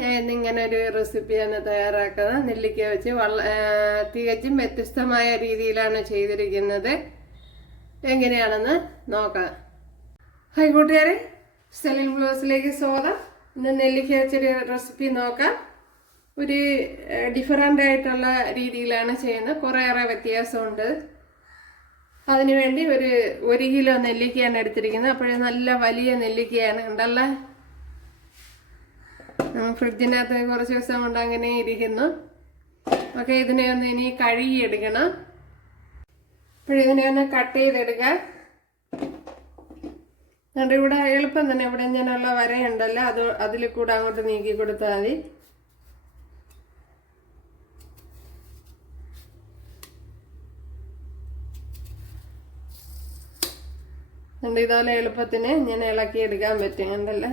ഞാൻ ഇന്നിങ്ങനെ ഒരു റെസിപ്പി റെസിപ്പിയാണ് തയ്യാറാക്കുന്നത്. നെല്ലിക്ക വെച്ച് വള തികച്ചും വ്യത്യസ്തമായ രീതിയിലാണ് ചെയ്തിരിക്കുന്നത്. എങ്ങനെയാണെന്ന് നോക്കാം. ഹൈ കൂട്ടുകാരെ. സെലിൻ ബ്ലൗസിലേക്ക് സ്വാഗതം. ഇന്ന് നെല്ലിക്ക വെച്ചൊരു റെസിപ്പി നോക്കാം. ഒരു ഡിഫറന്റ് ആയിട്ടുള്ള രീതിയിലാണ് ചെയ്യുന്നത്. കുറേയേറെ വ്യത്യാസമുണ്ട്. അതിനുവേണ്ടി ഒരു ഒരു കിലോ നെല്ലിക്കയാണ് എടുത്തിരിക്കുന്നത്. അപ്പോഴേ നല്ല വലിയ നെല്ലിക്കയാണ്. ഉണ്ടല്ലേ ഫ്രിഡ്ജിനകത്ത് കുറച്ച് ദിവസം കൊണ്ട് അങ്ങനെ ഇരിക്കുന്നു. ഓക്കെ ഇതിനെ ഒന്ന് ഇനി കഴുകിയെടുക്കണം. അപ്പോഴിതിനെ ഒന്ന് കട്ട് ചെയ്തെടുക്കാം. എന്നിട്ട് ഇവിടെ എളുപ്പം തന്നെ. ഇവിടെ ഇങ്ങനെയുള്ള വരയുണ്ടല്ലോ. അത് അതിൽ കൂടെ അങ്ങോട്ട് നീക്കി കൊടുത്താൽ മതി. എന്നിട്ട് ഇതുപോലെ എളുപ്പത്തിന് ഇങ്ങനെ ഇളക്കിയെടുക്കാൻ പറ്റും. കണ്ടല്ലേ?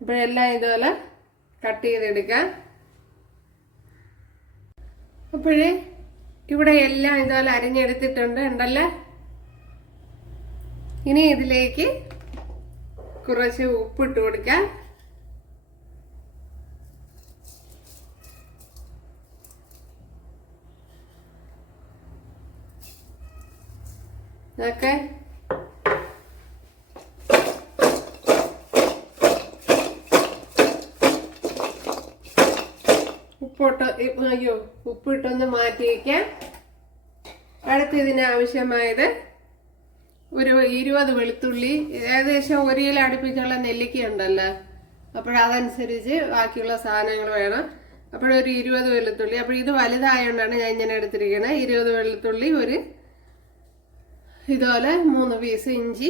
അപ്പോഴെല്ലാം ഇതുപോലെ കട്ട് ചെയ്തെടുക്കാം. അപ്പോഴേ ഇവിടെ എല്ലാം ഇതുപോലെ അരിഞ്ഞെടുത്തിട്ടുണ്ട്. ഉണ്ടല്ലേ ഇനി ഇതിലേക്ക് കുറച്ച് ഉപ്പിട്ട് കൊടുക്കാം. ഇതൊക്കെ. ഉപ്പോട്ട് അയ്യോ ഉപ്പിട്ടൊന്ന് മാറ്റി വയ്ക്കാം അടുത്ത് ഇതിനാവശ്യമായത് ഒരു ഇരുപത് വെളുത്തുള്ളി ഏകദേശം ഒരു കിലോ അടുപ്പിച്ചുള്ള നെല്ലിക്ക ഉണ്ടല്ലോ. അപ്പോഴതനുസരിച്ച് ബാക്കിയുള്ള സാധനങ്ങൾ വേണം. അപ്പോഴൊരു ഇരുപത് വെളുത്തുള്ളി. അപ്പോൾ ഇത് വലുതായതുകൊണ്ടാണ് ഞാൻ ഇങ്ങനെ എടുത്തിരിക്കുന്നത് ഇരുപത് വെളുത്തുള്ളി ഒരു ഇതുപോലെ മൂന്ന് പീസ് ഇഞ്ചി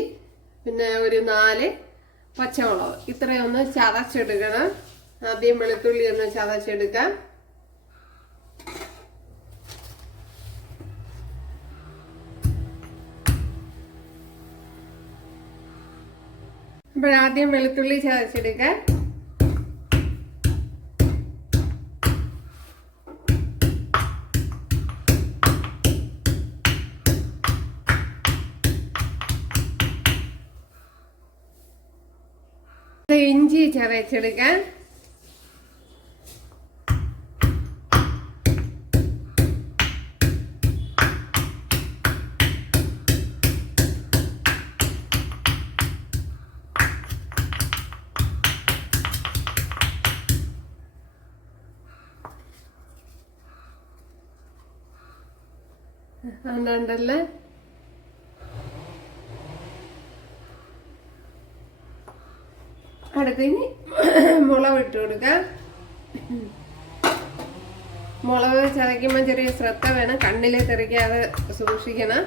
പിന്നെ ഒരു നാല് പച്ചമുളക്. ഇത്രയൊന്ന് ചതച്ചെടുക്കണം. ആദ്യം വെളുത്തുള്ളി ഒന്ന് ചതച്ചെടുക്കാം. ഇപ്പോഴാദ്യം വെളുത്തുള്ളി ചതച്ചെടുക്കാം. ഇഞ്ചി ചതച്ചെടുക്കാം അതുകൊണ്ടല്ലേ അടുത്തിന് മുളക് ഇട്ട് കൊടുക്കാം. മുളക് ചതയ്ക്കുമ്പോൾ ചെറിയ ശ്രദ്ധ വേണം. കണ്ണിൽ തെറിക്കാതെ സൂക്ഷിക്കണം.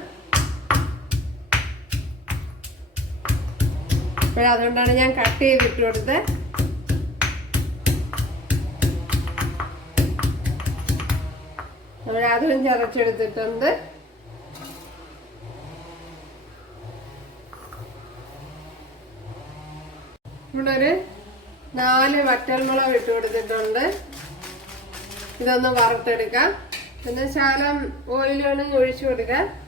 അപ്പോഴതുകൊണ്ടാണ് ഞാൻ കട്ട് ചെയ്തിട്ട് കൊടുത്തത്. നമ്മൾ അതും ചതച്ചെടുത്തിട്ടുണ്ട്. ഒരു നാല് വറ്റൽമുളക് ഇട്ട് കൊടുത്തിട്ടുണ്ട്. ഇതൊന്ന് വറുത്തെടുക്കാം. പിന്നെ ശാലം വേണമെങ്കിൽ ഒഴിച്ചു കൊടുക്കാം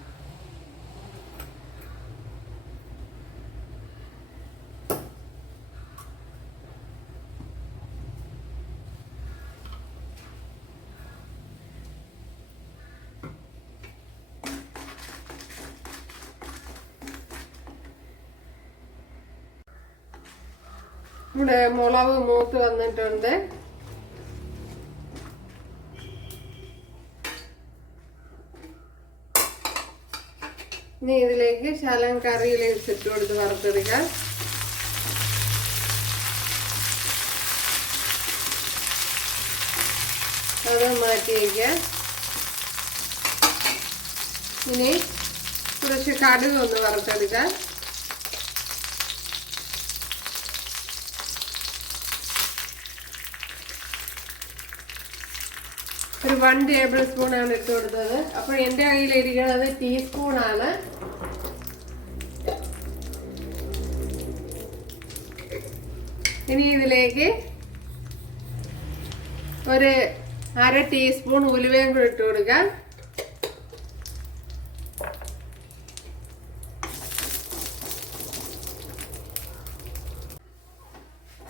ഇവിടെ മുളക് മൂത്ത് വന്നിട്ടുണ്ട്. ഇനി ഇതിലേക്ക് ശലം കറിയിലേക്ക് ഇട്ട് കൊടുത്ത് വറുത്തെടുക്കാം. അത് മാറ്റി ഇനി കുറച്ച് കടുക് ഒന്ന് വറുത്തെടുക്കാം. ഒരു വൺ ടേബിൾ സ്പൂൺ ആണ് ഇട്ട് കൊടുത്തത്. അപ്പോൾ എന്റെ കയ്യിലിരിക്കുന്നത് ടീസ്പൂണാണ് ഇനി ഇതിലേക്ക് ഒരു അര ടീസ്പൂൺ ഉലുവയും കൂടി ഇട്ട് കൊടുക്കാം.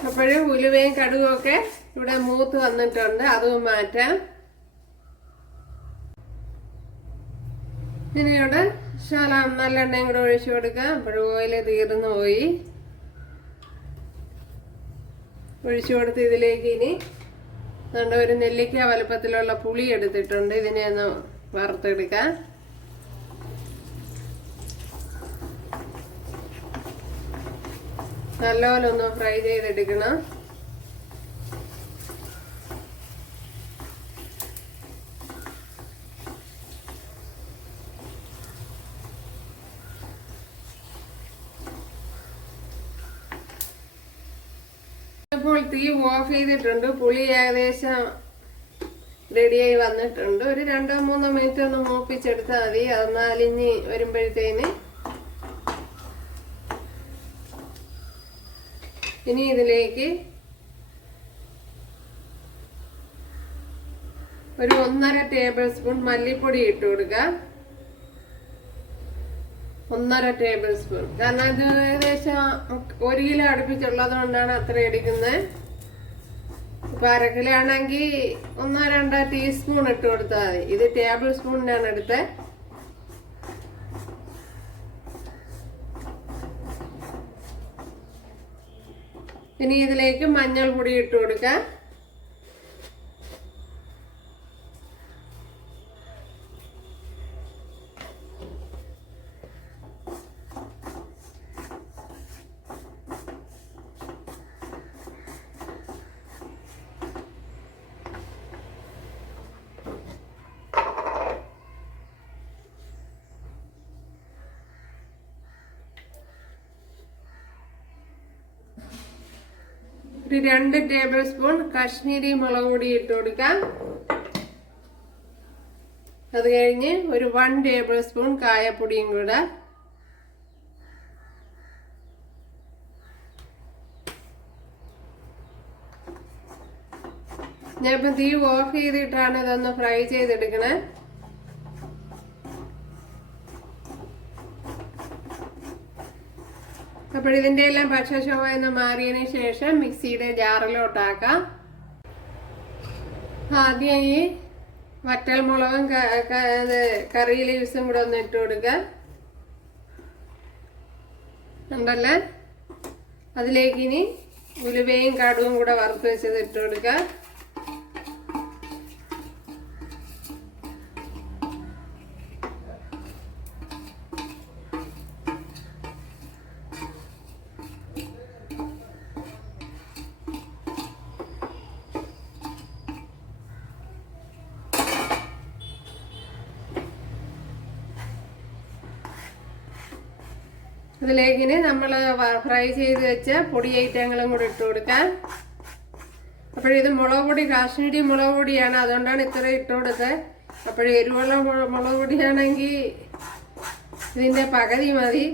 അപ്പോഴും ഉലുവയും കടുകും ഇവിടെ മൂത്ത് വന്നിട്ടുണ്ട്. അതും മാറ്റാം. ഇനി ശാല നല്ല എണ്ണയും കൂടെ ഒഴിച്ചു കൊടുക്കാം. അപ്പോഴും ഓയിൽ തീർന്നു പോയി. ഒഴിച്ചു കൊടുത്ത് ഇതിലേക്ക് ഇനി നമ്മുടെ ഒരു നെല്ലിക്ക വലുപ്പത്തിലുള്ള പുളി എടുത്തിട്ടുണ്ട്. ഇതിനെ ഒന്ന് വറുത്തെടുക്കാം. നല്ലപോലെ ഒന്ന് ഫ്രൈ ചെയ്തെടുക്കണം ഇപ്പോൾ തീ ഓഫ് ചെയ്തിട്ടുണ്ട്. പുളി ഏകദേശം റെഡിയായി വന്നിട്ടുണ്ട്. ഒരു രണ്ടോ മൂന്നോ മിനിറ്റ് ഒന്ന് മൂപ്പിച്ചെടുത്താൽ മതി. അത് അലിഞ്ഞ് വരുമ്പോഴത്തേന് ഇനി ഇതിലേക്ക് ഒരു ഒന്നര ടേബിൾ സ്പൂൺ മല്ലിപ്പൊടി ഇട്ട് കൊടുക്കുക. ഒന്നര ടേബിൾ സ്പൂൺ കാരണം ഇത് ഏകദേശം ഒരു കിലോ അടുപ്പിച്ചുള്ളത് കൊണ്ടാണ് അത്ര എടുക്കുന്നത്. ഇപ്പൊ അരക്കിലാണെങ്കിൽ ഒന്നോ രണ്ടോ ടീസ്പൂൺ ഇട്ട് കൊടുത്താൽ മതി. ഇത് ടേബിൾ സ്പൂണിനാണ് എടുത്തത് ഇനി ഇതിലേക്ക് മഞ്ഞൾ പൊടി ഇട്ട് കൊടുക്കാം. ഒരു രണ്ട് ടേബിൾ സ്പൂൺ കാശ്മീരി മുളക് പൊടി ഇട്ട് കൊടുക്കാം. അത് കഴിഞ്ഞ് ഒരു വൺ ടേബിൾ സ്പൂൺ കായപ്പൊടിയും കൂടെ. ഞാനിപ്പോ തീ ഓഫ് ചെയ്തിട്ടാണ് ഇതൊന്ന് ഫ്രൈ ചെയ്തെടുക്കണേ. അപ്പോൾ ഇതിന്റെ എല്ലാം ഭക്ഷ്യശോഭ എന്ന് മാറിയതിന് ശേഷം മിക്സിയുടെ ജാറിലോട്ടാക്കാം. ആദ്യം ഈ വറ്റൽ മുളകും കറി ലീവ്സും കൂടെ ഒന്ന് ഇട്ട് കൊടുക്കുക. ഉണ്ടല്ലേ? അതിലേക്ക് ഇനി ഉലുവയും കടുവും കൂടെ വറുത്ത് വെച്ചത് ഇട്ട് കൊടുക്കുക. ഇതിലേക്ക് നമ്മൾ ഫ്രൈ ചെയ്ത് വെച്ച പൊടി ഐറ്റങ്ങളും കൂടി ഇട്ട് കൊടുക്കാം. അപ്പോഴിത് മുളക് പൊടി കാശ്മീരി മുളക് പൊടിയാണ്. അതുകൊണ്ടാണ് ഇത്ര ഇട്ട് കൊടുത്തത് അപ്പോൾ എരിവുള്ള മുളക് പൊടിയാണെങ്കിൽ ഇതിന്റെ പകുതി മതി.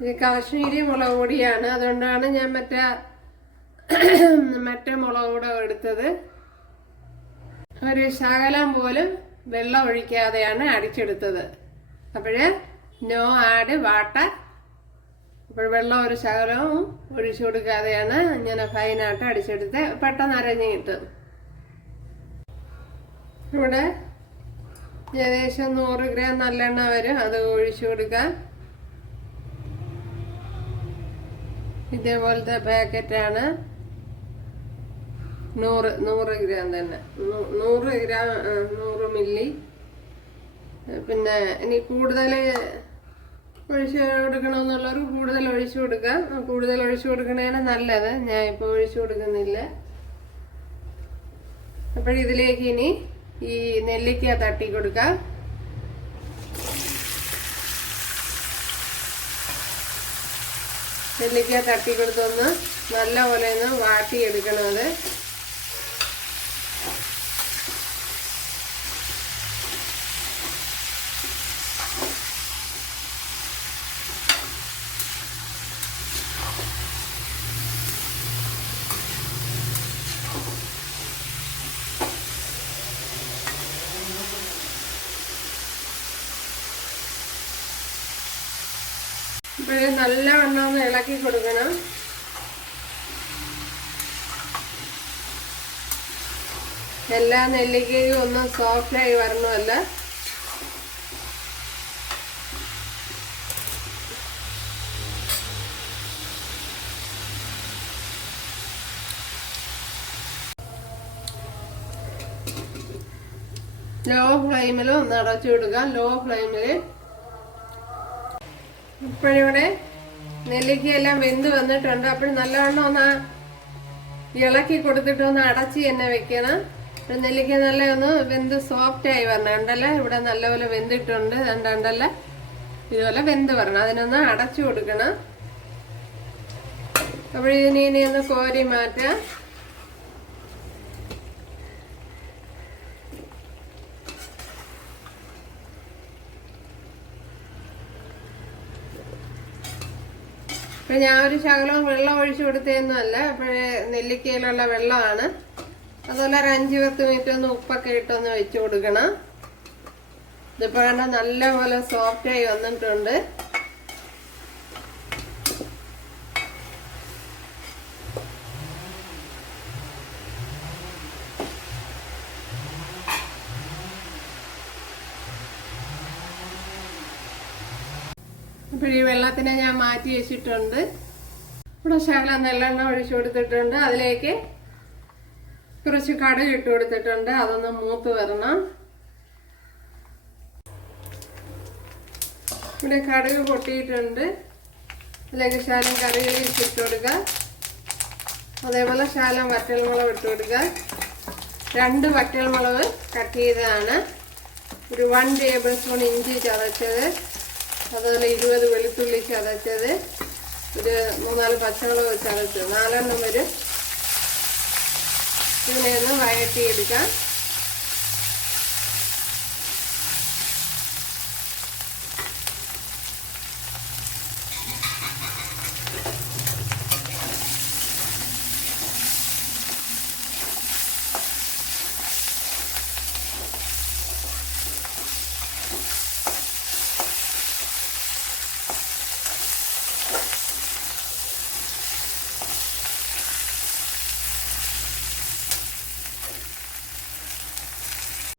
ഇത് കാശ്മീരി മുളക് പൊടിയാണ്. അതുകൊണ്ടാണ് ഞാൻ മറ്റേ മറ്റേ മുളക് കൂടെ എടുത്തത്. ഒരു ശകലം പോലും വെള്ളം ഒഴിക്കാതെയാണ് അടിച്ചെടുത്തത്. അപ്പോഴേ നോ ആഡ് വാട്ടർ ഇപ്പോൾ വെള്ളം ഒരു ശകലവും ഒഴിച്ചു കൊടുക്കാതെയാണ് ഇങ്ങനെ ഫൈനായിട്ട് അടിച്ചെടുത്ത് പെട്ടെന്ന് അരഞ്ഞ് കിട്ടും ഇവിടെ ഏകദേശം നൂറ് ഗ്രാം നല്ലെണ്ണ വരും അത് ഒഴിച്ചു കൊടുക്കാം ഇതേപോലത്തെ പാക്കറ്റാണ് നൂറ് നൂറ് ഗ്രാം തന്നെ. നൂറ് ഗ്രാം നൂറ് മില്ലി. പിന്നെ ഇനി കൂടുതൽ ഒഴിച്ച് കൊടുക്കണമെന്നുള്ളവർ കൂടുതൽ ഒഴിച്ചു കൊടുക്കാം കൂടുതൽ ഒഴിച്ചു കൊടുക്കണതാണ് നല്ലത്. ഞാൻ ഇപ്പോൾ ഒഴിച്ചു കൊടുക്കുന്നില്ല അപ്പോഴിതിലേക്ക് ഇനി ഈ നെല്ലിക്ക തട്ടി കൊടുക്കാം. നെല്ലിക്ക തട്ടി കൊടുത്തൊന്ന് നല്ല പോലെ ഒന്ന് വാട്ടിയെടുക്കണത് ഇപ്പോഴും നല്ലവണ്ണം ഒന്ന് ഇളക്കി കൊടുക്കണം. എല്ലാ നെല്ലിക്കയും ഒന്ന് സോഫ്റ്റായി വരണമല്ല. ലോ ഫ്ലെയിമിൽ ഒന്ന് അടച്ചു കൊടുക്കാം. ലോ ഫ്ലെയിമിൽ ഇപ്പോഴിവിടെ നെല്ലിക്കയെല്ലാം വെന്ത് വന്നിട്ടുണ്ട്. അപ്പോൾ നല്ലവണ്ണം ഒന്ന് ഇളക്കി കൊടുത്തിട്ട് ഒന്ന് അടച്ച് തന്നെ വെക്കണം. നെല്ലിക്ക നല്ല ഒന്ന് വെന്ത് സോഫ്റ്റ് ആയി വരണം. ഉണ്ടല്ലോ ഇവിടെ നല്ലപോലെ വെന്തിട്ടുണ്ട്. ഉണ്ടല്ലോ ഇതുപോലെ വെന്ത് വരണം. അതിനൊന്ന് അടച്ചു കൊടുക്കണം. അപ്പോൾ ഇതിനെ ഇനി ഒന്ന് കോരി മാറ്റാം. ഇപ്പൊ ഞാൻ ഒരു ശകലം വെള്ളം ഒഴിച്ചു കൊടുത്തതൊന്നുമല്ല അപ്പോഴേ നെല്ലിക്കയിലുള്ള വെള്ളമാണ്. അതുപോലെ ഒരു അഞ്ച് പത്ത് മിനിറ്റ് ഒന്ന് ഉപ്പൊക്കെ ഇട്ടൊന്ന് വെച്ച് കൊടുക്കണം. ഇതിപ്പോ കണ്ട നല്ലപോലെ സോഫ്റ്റായി വന്നിട്ടുണ്ട്. അപ്പോൾ ഈ വെള്ളത്തിനെ ഞാൻ മാറ്റി വെച്ചിട്ടുണ്ട്. ഇവിടെ ശകലം നെല്ലെണ്ണ ഒഴിച്ചു കൊടുത്തിട്ടുണ്ട്. അതിലേക്ക് കുറച്ച് കടുക് ഇട്ട് കൊടുത്തിട്ടുണ്ട്. അതൊന്ന് മൂത്ത് വരണം. ഇവിടെ കടുക് പൊട്ടിയിട്ടുണ്ട്. അതിലേക്ക് ശാലം കടുക് ഇട്ട് കൊടുക്കുക. അതേപോലെ ശാലം വറ്റൽമുളക് ഇട്ട് കൊടുക്കുക. രണ്ട് വറ്റൽമുളക് കട്ട് ചെയ്തതാണ്. ഒരു വൺ ടേബിൾ സ്പൂൺ ഇഞ്ചി ചതച്ചത്. അതുപോലെ ഇരുപത് വെളുത്തുള്ളി ചതച്ചത് ഒരു മൂന്നാൽ പച്ചമുളക് ചതച്ചത് നാലെണ്ണം വരും ഇതിനെ ഒന്ന് വഴറ്റിയെടുക്കാം.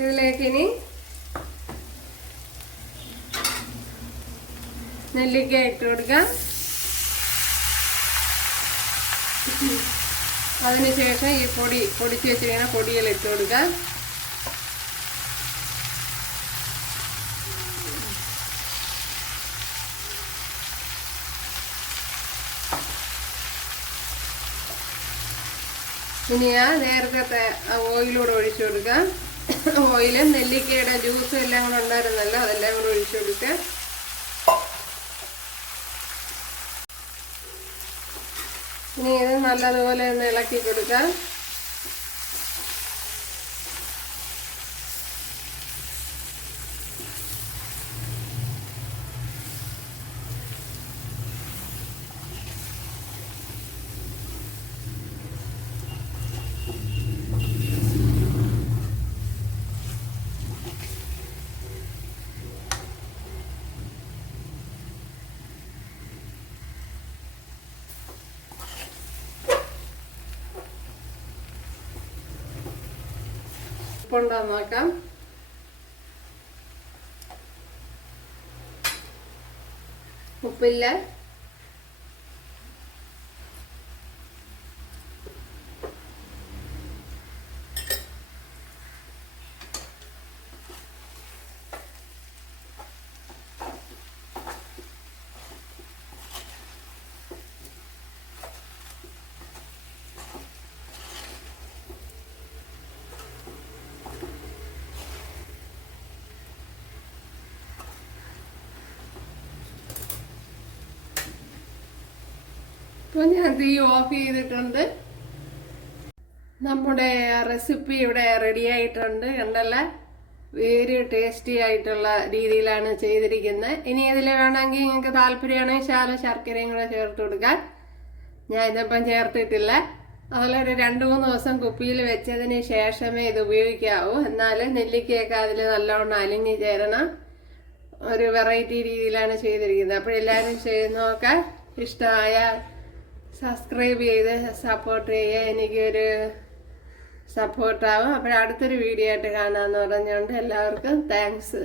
ഇതിലേക്ക് ഇനി നെല്ലിക്ക ഇട്ട് കൊടുക്കാം. അതിനുശേഷം ഈ പൊടി പൊടിച്ച് വെച്ചിരിക്കുന്ന പൊടികൾ ഇട്ട് കൊടുക്കാം. ഇനി ആ നേരത്തെ ഓയിലൂടെ ഒഴിച്ചു കൊടുക്കാം. ഓയിലും നെല്ലിക്കയുടെ ജ്യൂസ് എല്ലാം കൂടെ ഉണ്ടായിരുന്നല്ലോ അതെല്ലാം കൂടെ ഒഴിച്ചു കൊടുക്കുക ഇനി ഇത് നല്ലതുപോലെ ഒന്ന് ഇളക്കി കൊടുക്കാം. എന്ന് നോക്കാം ഉപ്പില്ല. അപ്പോൾ ഞാൻ തീ ഓഫ് ചെയ്തിട്ടുണ്ട്. നമ്മുടെ റെസിപ്പി ഇവിടെ റെഡി ആയിട്ടുണ്ട്. കണ്ടല്ല? വേര് ടേസ്റ്റി ആയിട്ടുള്ള രീതിയിലാണ് ചെയ്തിരിക്കുന്നത്. ഇനി ഇതിൽ വേണമെങ്കിൽ നിങ്ങൾക്ക് താല്പര്യമാണെങ്കിൽ ശാല ശർക്കരയും കൂടെ ചേർത്ത് കൊടുക്കാൻ ഞാൻ ഇതിപ്പം ചേർത്തിട്ടില്ല. അതുപോലെ ഒരു രണ്ട് മൂന്ന് ദിവസം കുപ്പിയിൽ വെച്ചതിന് ശേഷമേ ഇത് ഉപയോഗിക്കാവൂ. എന്നാൽ നെല്ലിക്കയൊക്കെ അതിൽ നല്ലവണ്ണം അലിഞ്ഞ് ചേരണം. ഒരു വെറൈറ്റി രീതിയിലാണ് ചെയ്തിരിക്കുന്നത്. ചെയ്ത് നോക്കാം ഇഷ്ടമായാൽ സബ്സ്ക്രൈബ് ചെയ്ത് സപ്പോർട്ട് ചെയ്യുക. എനിക്കൊരു സപ്പോർട്ടാവും. അപ്പോൾ അടുത്തൊരു വീഡിയോ ആയിട്ട് കാണാമെന്ന് പറഞ്ഞുകൊണ്ട് എല്ലാവർക്കും താങ്ക്സ്